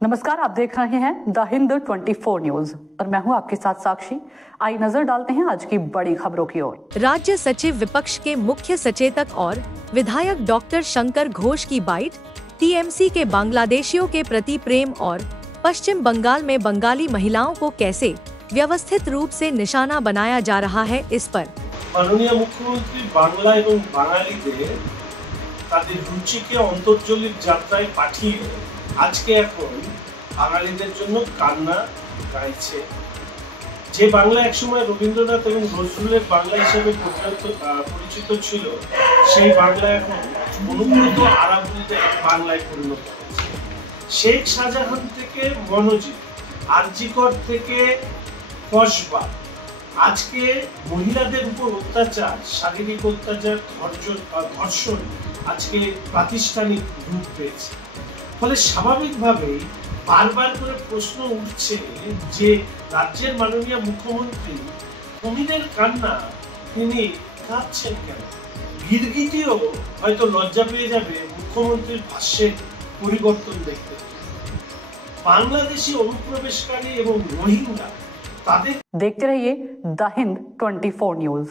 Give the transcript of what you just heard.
नमस्कार, आप देख रहे हैं द हिंद 24 न्यूज और मैं हूं आपके साथ साक्षी। आई नजर डालते हैं आज की बड़ी खबरों की ओर। राज्य सचिव विपक्ष के मुख्य सचेतक और विधायक डॉक्टर शंकर घोष की बाइट, टीएमसी के बांग्लादेशियों के प्रति प्रेम और पश्चिम बंगाल में बंगाली महिलाओं को कैसे व्यवस्थित रूप से निशाना बनाया जा रहा है, इस पर माननीय मुख्यमंत्री बांग्ला एवं बाঙালিদের তাদের রুচিকে অন্তর্জলির যাত্রায় পাঠিয়ে আজকে এখন বাঙালিদের জন্য কান্না গাইছে। যে বাংলা একসময় রবীন্দ্রনাথ এবং নজরুলের বাংলা হিসেবে পরিচিত ছিল, সেই বাংলা এখন অনুকূলত আরাবুলদের বাংলায় পরিণত হয়েছে। শেখ শাহজাহান থেকে মনোজিৎ, আরজিকর থেকে কসবা, আজকে মহিলাদের উপর অত্যাচার, শারীরিক অত্যাচার, ধর্ষণ আজকে প্রাতিষ্ঠানিক রূপ পেয়েছে। ফলে স্বাভাবিকভাবেই বারবার করে প্রশ্ন উঠছে যে রাজ্যের মাননীয় মুখ্যমন্ত্রী কুমিরের কান্না তিনি কাঁদছেন কেন? গিরগিটিও হয়তো লজ্জা পেয়ে যাবে মুখ্যমন্ত্রীর ভাষ্যের পরিবর্তন দেখতে। বাংলাদেশি অনুপ্রবেশকারী এবং রোহিঙ্গা তাদের देखते रहिए द हिंद 24 न्यूज।